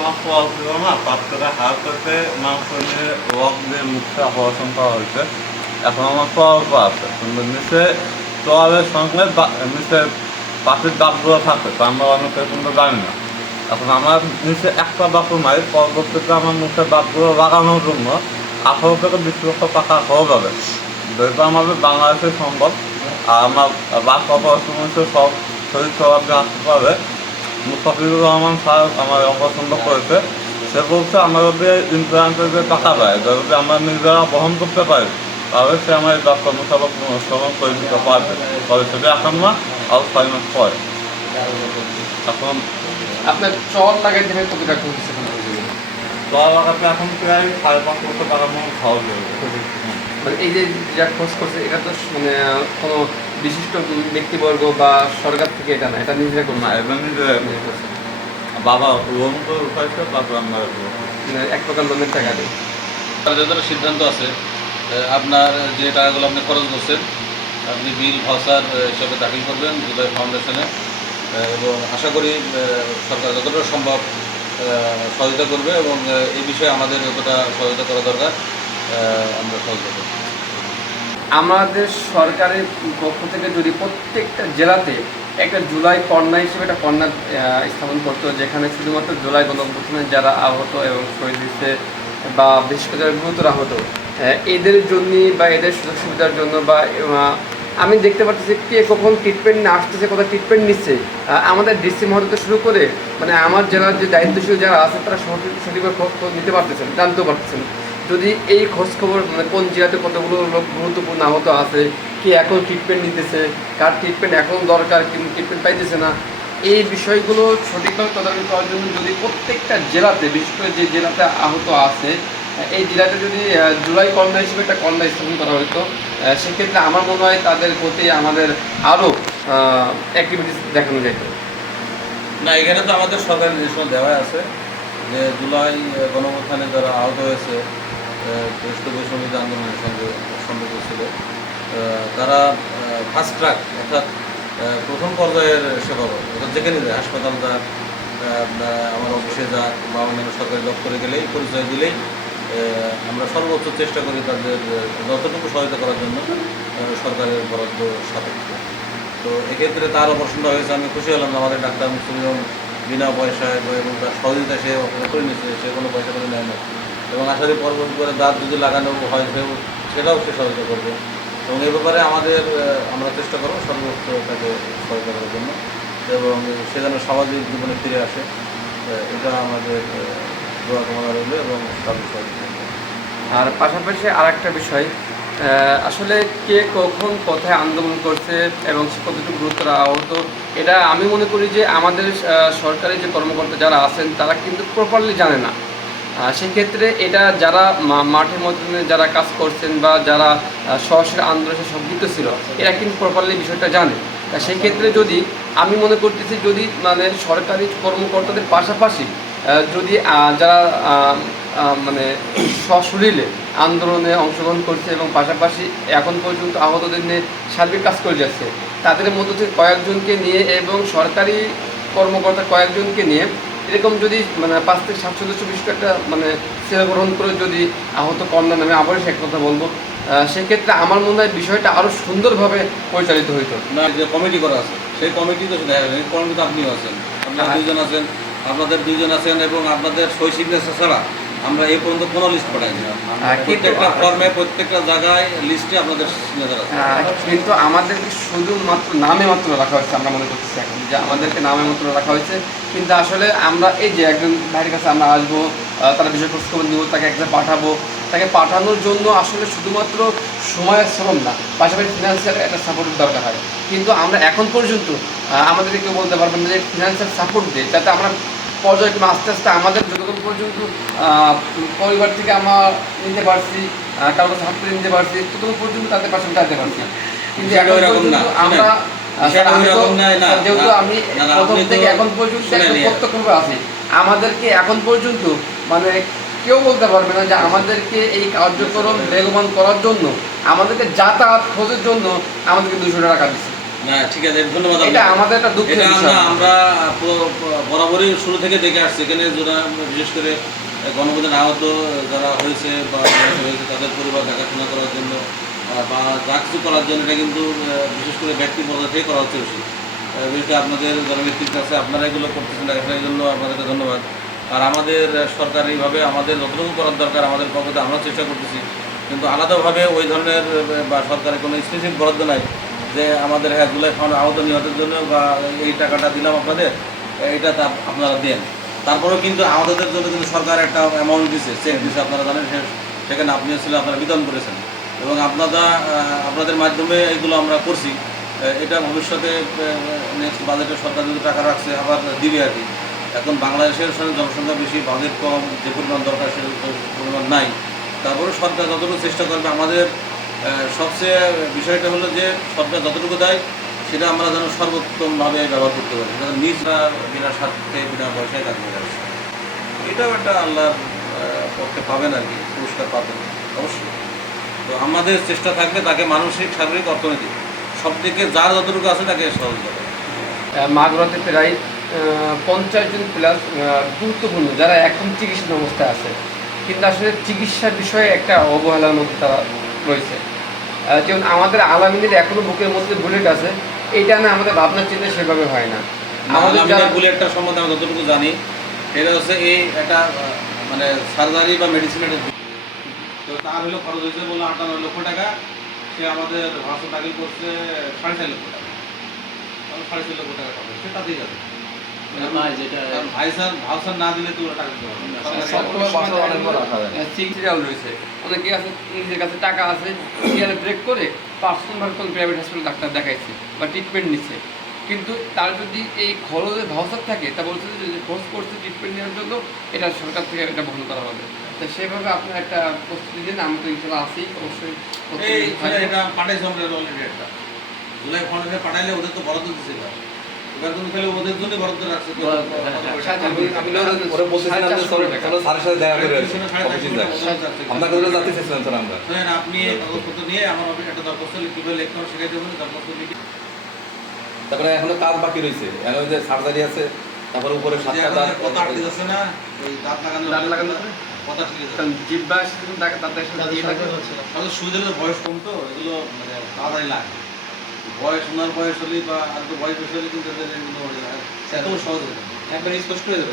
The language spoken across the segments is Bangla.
আমার ফল ছিল না, পাত্রটা হাত করতে মাংস নিয়ে রক দিয়ে মুখটা অপারেশন করা হয়েছে। এখন আমার তলপ আছে। কিন্তু নিচে তলের সঙ্গে নিচে পাখির দাগগুলো থাকে, তো আমরা অনেকে কিন্তু জানি না। এখন আমার নিচে একটা বাথরুম হয় পরবর্তীতে আমার মুখে দাগগুলো লাগানোর জন্য আঠারো থেকে বিশ লক্ষ টাকা হয়ে যাবে যেহেতু আমাদের বাংলাদেশে সম্ভব, আর আমার বাস অপারেশন হচ্ছে সব শরীর স্বভাবে আসতে পারে মুস্তাফিজুর রহমান স্যার আমার অঙ্গসন্দ করেছে। সে বলছে আমার যদি ইন্স্যুরেন্সের যে টাকা দেয় যদি আমরা নিজেরা বহন করতে পারি তাহলে সে আমার এই ডাক্তার মোতাবেক শ্রমণ করে দিতে পারবে। তবে সেটা এখন না আর ছয় মাস পরে। এখন আপনার চল লাগাই দেবে কত টাকা হচ্ছে লাগাতে এখন প্রায় সাড়ে পাঁচ লক্ষ টাকা মতো খাওয়া যাবে মানে এই যে যা খোঁজ করছে এটা তো মানে কোনো বিশিষ্ট ব্যক্তিবর্গ বা সরকার থেকে এটা না এটা নিজেরা কোনো না এবার নিজে বাবা মানে এক প্রকার লোনের টাকা দেয় তার যতটা সিদ্ধান্ত আছে আপনার যে টাকাগুলো আপনি খরচ করছেন আপনি বিল ভাউচার হিসাবে দাখিল করবেন জুলাই ফাউন্ডেশনে এবং আশা করি সরকার যতটা সম্ভব সহযোগিতা করবে এবং এই বিষয়ে আমাদের যতটা সহযোগিতা করা দরকার আমরা সহযোগিতা করব। আমাদের সরকারের পক্ষ থেকে যদি প্রত্যেকটা জেলাতে একটা জুলাই কন্যা হিসেবে একটা কন্যা স্থাপন করতো যেখানে শুধুমাত্র জুলাই গণঅভ্যুত্থানে যারা আহত এবং শহীদ হয়েছে বা বিশেষ করে যারা গুরুতর আহত আহ, এদের জন্য বা এদের সুযোগ সুবিধার জন্য বা আমি দেখতে পাচ্ছি কে কখন ট্রিটমেন্ট আসতেছে কোথায় ট্রিটমেন্ট নিচ্ছে আমাদের ডিসি মহোদয় শুরু করে মানে আমার জেলার যে দায়িত্বশীল যারা আছে তারা সঠিক সঠিকভাবে খোঁজ নিতে পারতেছেন জানতেও পারতেছেন। যদি এই খোঁজ খবর মানে কোন জেলাতে কতগুলো লোক গুরুত্বপূর্ণ আহত আছে, কি এখন ট্রিটমেন্ট নিতেছে, কার ট্রিটমেন্ট এখন দরকার কিন্তু ট্রিটমেন্ট পাইতেছে না, এই বিষয়গুলো সঠিকভাবে তদারকি করার জন্য যদি প্রত্যেকটা জেলাতে, বিশেষ করে যে জেলাতে আহত আছে, এই জেলাতে যদি জুলাই কন্যা হিসেবে একটা কন্যা স্থাপন করা হতো সেক্ষেত্রে আমার মনে হয় তাদের প্রতি আমাদের আরও অ্যাক্টিভিটিস দেখানো যেত না, এখানে তো আমাদের সরকারি নির্দেশনা দেওয়া আছে যে জুলাই গণঅভ্যুত্থানে যারা আহত হয়েছে জ্যেষ্ঠ বৈষম্য আন্দোলনের সঙ্গে সম্পর্ক ছিল। তারা ফার্স্ট ট্রাক অর্থাৎ প্রথম পর্যায়ের সেবা পাবে অর্থাৎ যেখানে যায়, হাসপাতাল যাক আমার অফিসে যাক বা অন্যান্য সরকারি দপ্তরে গেলেই, পরিচয় দিলেই আমরা সর্বোচ্চ চেষ্টা করি তাদের যতটুকু সহায়তা করার জন্য সরকারের বরাদ্দ সাপেক্ষে। তো এক্ষেত্রে তার অপারেশনটা হয়েছে, আমি খুশি হলাম, আমাদের ডাক্তার মুসলিম বিনা পয়সায় এবং তার সহযোগিতা সে করে নিচ্ছে সে কোনো পয়সা করে নেয় না। এবং আশা করি পরবর্তী করে দাঁত যদি লাগানো হয় সেটাও সে সহযোগিতা করবে। এবং এই ব্যাপারে আমাদের আমরা চেষ্টা করব সর্বোচ্চ তাকে সহায়তা করার জন্য। এবং সে যেন সামাজিক জীবনে ফিরে আসে এটা আমাদের দোয়া কামনা রইল এবং সহযোগিতা আর পাশাপাশি আর একটা বিষয় আসলে কে কখন কোথায় আন্দোলন করছে এবং সে কতটুকু গুরুতর আহত এটা আমি মনে করি যে আমাদের সরকারি যে কর্মকর্তা যারা আছেন, তারা কিন্তু প্রপারলি জানে না। সেক্ষেত্রে এটা যারা মাঠের মধ্যে যারা কাজ করছেন বা যারা সরাসরি আন্দোলনে সম্পৃক্ত ছিল, এরা কিন্তু প্রপারলি বিষয়টা জানে। তা সেই ক্ষেত্রে যদি আমি মনে করতেছি যদি মানে সরকারি কর্মকর্তাদের পাশাপাশি যদি যারা মানে সশরীরে আন্দোলনে অংশগ্রহণ করছে এবং পাশাপাশি এখন পর্যন্ত আহতদের নিয়ে সার্বিক কাজ করে যাচ্ছে। তাদের মধ্য থেকে কয়েকজনকে নিয়ে এবং সরকারি কর্মকর্তা কয়েকজনকে নিয়ে এরকম যদি মানে পাঁচ থেকে সাত সদস্য বিশিষ্ট একটা মানে সেবা গ্রহণ করে যদি আহত কন্যা নামে আবারও সে এক কথা বলব সেক্ষেত্রে আমার মনে হয় বিষয়টা আরও সুন্দরভাবে পরিচালিত হইতো। না যে কমিটি করা আছে সেই কমিটি তো কমিটিতে আপনিও আছেন। আপনারা হ্যাঁ। দুইজন আছেন আপনাদের দুজন আছেন এবং আপনাদের শৈশিক ছাড়া আমরা এই পর্যন্ত কোনো লিস্ট পাঠাইনি। প্রত্যেকটা ফর্মে প্রত্যেকটা জায়গায় লিস্টে আপনাদের সিগনেচার আছে। কিন্তু আমাদেরকে শুধুমাত্র নামে মাত্র রাখা হয়েছে আমরা মনে করতেছি এখন যে আমাদেরকে নামে মাত্র রাখা হয়েছে। কিন্তু আসলে আমরা এই যে একজন ভাইয়ের কাছে আমরা আসব তারা বিষয় খোঁজ খবর নিব তাকে একসাথে পাঠাবো তাকে পাঠানোর জন্য আসলে শুধুমাত্র সময় শ্রম না পাশাপাশি ফিনান্সিয়াল একটা সাপোর্টের দরকার হয়। কিন্তু আমরা এখন পর্যন্ত আমাদেরকে কেউ বলতে পারবেন না যে ফিনান্সিয়াল সাপোর্ট দিয়ে যাতে আমরা পর্যায়ক্রমে আস্তে আস্তে আমাদের যতক্ষণ পর্যন্ত পরিবার থেকে আমরা নিতে পারছি কারোর কাছে হাত নিতে পারছি ততক্ষণ পর্যন্ত তাদের পাশে দাঁড়াতে পারছি কিন্তু না, আমরা না, যেহেতু আমি না, না, প্রথম থেকে এখন পর্যন্ত শুনেন একদম নি। প্রত্যক্ষভাবে আছি। আমাদেরকে এখন পর্যন্ত মানে কেউ বলতে পারবে না যে আমাদেরকে এই কার্যক্রম বেগবান করার জন্য আমাদেরকে যাতায়াত খোঁজের জন্য আমাদেরকে দুশো টাকা দিচ্ছে। না ঠিক আছে ধন্যবাদ এটা আমাদের একটা দুঃখের বিষয়। আমরা বরাবরই শুরু থেকে দেখে আসছি। এখানে যারা বিশেষ করে আহত যারা হয়েছে বা হয়েছে তাদের পরিবার দেখাশোনা করার জন্য বা যা কিছু করার জন্য এটা কিন্তু বিশেষ করে ব্যক্তি পর্যায়ে করা হচ্ছে বিশেষ করে আপনাদের জননেত্রীর কাছে আপনারা এগুলো করতেছেন দেখাশোনার জন্য আপনাদেরকে ধন্যবাদ। আর আমাদের সরকার এইভাবে আমাদের যতটুকু করার দরকার আমাদের পক্ষে আমরা চেষ্টা করতেছি। কিন্তু আলাদাভাবে ওই ধরনের বা সরকারের কোনো স্পেসিফিক বরাদ্দ নাই। যে আমাদের হ্যাঁ জুলাই ফান্ড আহত নিহতের জন্য বা এই টাকাটা দিলাম আপনাদের, এইটা তা আপনারা দেন। তারপরেও কিন্তু আমাদের জন্য কিন্তু সরকার একটা অ্যামাউন্ট দিছে চেক দিছে, আপনারা জানেন, সে- সেখানে আপনিও ছিলেন, আপনারা বিতরণ করেছেন। এবং আপনারা আপনাদের মাধ্যমে এগুলো আমরা করছি। এটা ভবিষ্যতে নেক্সট বাজেটে সরকার যদি টাকা রাখছে, আবার দিবে আর কি। এখন বাংলাদেশের সঙ্গে জনসংখ্যা বেশি বাজেট কম, যে পরিমাণ দরকার সে পরিমাণ নাই। তারপরে সরকার যতটুকু চেষ্টা করবে, আমাদের সবচেয়ে বিষয়টা হলো যে সরকার যতটুকু দেয়, সেটা আমরা যেন সর্বোত্তমভাবে ব্যবহার করতে পারি। যেন নিজরা বিনা স্বার্থে, বিনা পয়সায় কাজ করে আসছে এটাও একটা আল্লাহর পক্ষে পাবেন আর কি, পুরস্কার পাবেন, অবশ্যই। তো আমাদের চেষ্টা থাকবে তাকে মানসিক, শারীরিক, অর্থনৈতিক, সব দিকে যার যতটুকু আছে তাকে সহযোগিতা করা মাগুরাতে প্রায় পঞ্চাশ জন প্লাস গুরুত্বপূর্ণ যারা এখন চিকিৎসা অবস্থায় আছে। কিন্তু আসলে চিকিৎসার বিষয়ে একটা অবহেলার মধ্যে তারা রয়েছে। যেমন আমাদের আলামিনের এখনও বুকের মধ্যে বুলেট আছে এটা না আমাদের ভাবনা চিন্তা সেভাবে হয় না। আমাদের বুলেটটা সম্বন্ধে আমি যতটুকু জানি সেটা হচ্ছে এই একটা মানে সার্জারি বা মেডিসিনের তো তার হলো খরচ হয়েছে বলল আটান্ন লক্ষ টাকা সে আমাদের ভাষা দাখিল করছে সাড়ে চার লক্ষ টাকা। সাড়ে চার লক্ষ টাকা সে তাতেই যাবে। অনেক বড় সিরিয়াল রয়েছে। অনেকে আছে নিজের কাছে টাকা আছে সিরিয়ালে ব্রেক করে পার্সোনাল কোনো প্রাইভেট হসপিটাল ডাক্তার দেখাইছে বা ট্রিটমেন্ট নিচ্ছে কিন্তু তার যদি এই খরচের ভাউচার থাকে তা বলছে যে খরচ করছে ট্রিটমেন্ট নেওয়ার জন্য এটা সরকার থেকে এটা বহন করা হবে। তো সেভাবে আপনার একটা প্রস্তুতি দিন আমি তো ইনশাল্লাহ আছি অবশ্যই এটা পাঠাইছে আমরা অলরেডি একটা। জুলাই পাঠাইলে ওদের তো বরাদ্দ দিচ্ছে তারপরে এখনও কাজ বাকি রয়েছে। এখন যে সার্জারি আছে তারপরে উপরে কথা আটকে যাচ্ছে না দাঁত লাগানো দাঁত লাগানো? কথা ঠিক আছে জিব্বা সুবিধা বয়স কম তো এগুলো মানে তাড়াতাড়ি লাগে। বয়স ওনার বয়স বা আর তো বেশি হলে কিন্তু এগুলো হয়ে যায়। এত সহজ হয়ে যাবে একবার স্পষ্ট হয়ে যাবে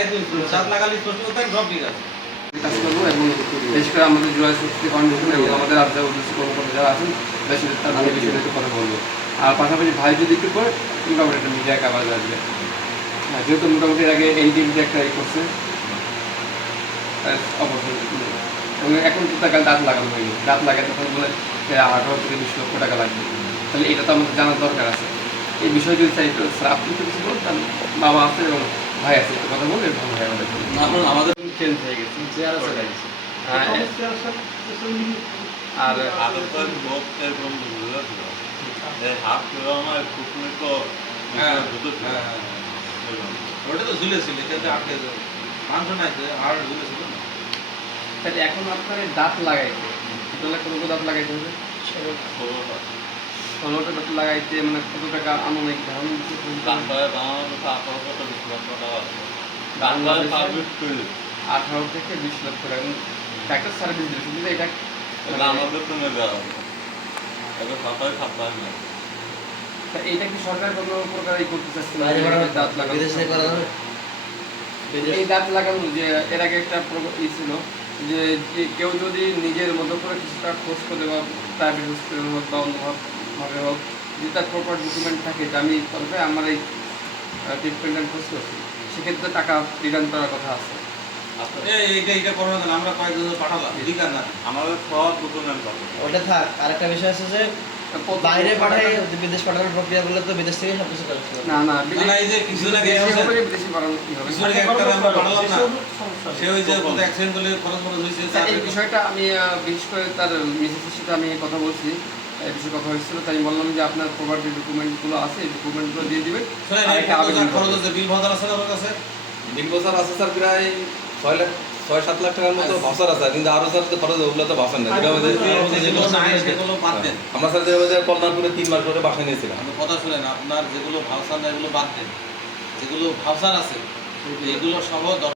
একদম দাঁত লাগালে স্পষ্ট তাই সব ঠিক আছে। কাজ করব এবং বিশেষ করে আমাদের জয় শক্তি ফাউন্ডেশন এবং আমাদের আবজা উদ্দেশ্য কর্মকর্তা যারা আছেন বেশি তার বিষয়ে একটু কথা বলব। আর পাশাপাশি ভাই যদি একটু করে মোটামুটি একটা মিডিয়া কাভার আসবে। হ্যাঁ যেহেতু মোটামুটি এর আগে এনডিএমডি একটা ই করছে অবশ্যই এবং এখন তো দাঁত লাগানো হয়নি। দাঁত লাগাতে তখন বলে আঠারো থেকে বিশ লক্ষ টাকা লাগবে। তাহলে এটা তো আমাদের জানার দরকার আছে। এই বিষয়ে যদি চাই স্যার আপনি তো কিছু বলুন তার বাবা আছে এবং ভাই আছে একটু কথা বললে ভালো হয় আমাদের। আমাদের চেঞ্জ হয়ে গেছে। হ্যাঁ, আর আমার কুকুরে তো হ্যাঁ হ্যাঁ, হ্যাঁ। ওটা তো ঝুলেছিল এটাতে আটকে যাবে মাংস নাই তো, আর ঝুলেছিল তাহলে এখন আপনার দাঁত কত দাঁত লাগাইতে হবে। ষোলোটা দাঁত লাগাইতে মানে কত টাকা আনুমানিক আঠারো বিশ লক্ষ টাকা সার্ভিস তৈরি আঠারো থেকে বিশ লক্ষ টাকা। এবং ডাক্তার সার্ভিস দিলে শুধু এটা এটা এইটা কি। সরকার কোনো প্রকার এই করতে চাচ্ছে না? দাঁত লাগানো এই দাঁত লাগানো যে এর আগে একটা ই ছিল যে কেউ যদি নিজের মতো করে কিছুটা খোঁজ করে বা প্রাইভেট হসপিটাল হোক বা হোক যদি তার প্রপার ডকুমেন্ট থাকে যে আমি তবে আমার এই ট্রিটমেন্ট আমি খোঁজ করছি সেক্ষেত্রে টাকা রিটার্ন করার কথা আছে। এই এইটা এইটা করোনা কেন আমরা কয়েকজন পাঠালাম অধিকার না আমাদের সব ডকুমেন্ট পাবে ওটা থাক আরেকটা বিষয় আছে যে বাইরে পাঠায় বিদেশ পাঠানোর প্রক্রিয়াগুলো তো বিদেশ থেকে সব কিছু করতে হবে না না না, না, এই যে কিছুদিন আগে বিদেশি হচ্ছে- হবে, বিদেশি পাঠানো কি হবে? কিছুদিন আগে একটা আমরা পাঠালাম না। সে ওই যে কোথাও অ্যাক্সিডেন্ট করলে খরচ খরচ হয়েছে এই বিষয়টা আমি বিশেষ করে তার মিসেসের সাথে আমি কথা বলছি। বিষয়ে কথা হয়েছিল তাই বললাম যে আপনার প্রপার যে ডকুমেন্টগুলো আছে এই ডকুমেন্টগুলো দিয়ে দিবেন। বিল ভাতার আছে কাছে? স্যার প্রায় ছয় লাখ ছয় সাত লাখ টাকার মতো ভাষার আছে কিন্তু আরও স্যার খরচ ওগুলো তো ভাষার যেগুলো নাই দেন। আমরা স্যার যে কল্যাণপুরে তিন মাস ধরে বাসা নিয়েছিলাম। কথা শুনেন আপনার যেগুলো ভাবসান এগুলো বাদ দেন। যেগুলো ভাবসান আছে এগুলো সহ দশ